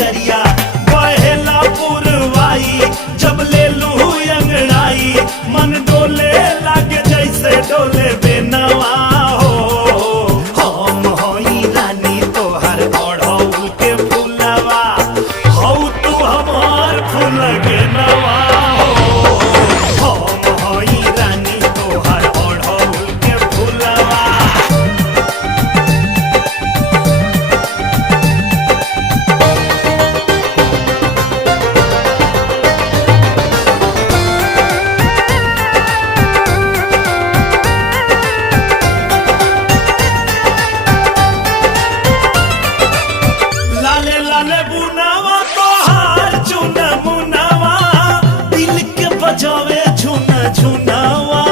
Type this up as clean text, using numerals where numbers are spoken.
दरिया बहेला पुरवाई, जब ले लू अंगड़ाई मन डोले लागे जैसे डोले बेनवा हो। हम हई रानी तोहर ओढ़ौल के फुलवा, हौ तू हमार फूल के नवा हो। हम हई रानी तोहर ओढ़ौल के फुलवा। लाले लाले बुनावा तोहार चुन मुनावा, दिल के बजावे झुन झुनावा।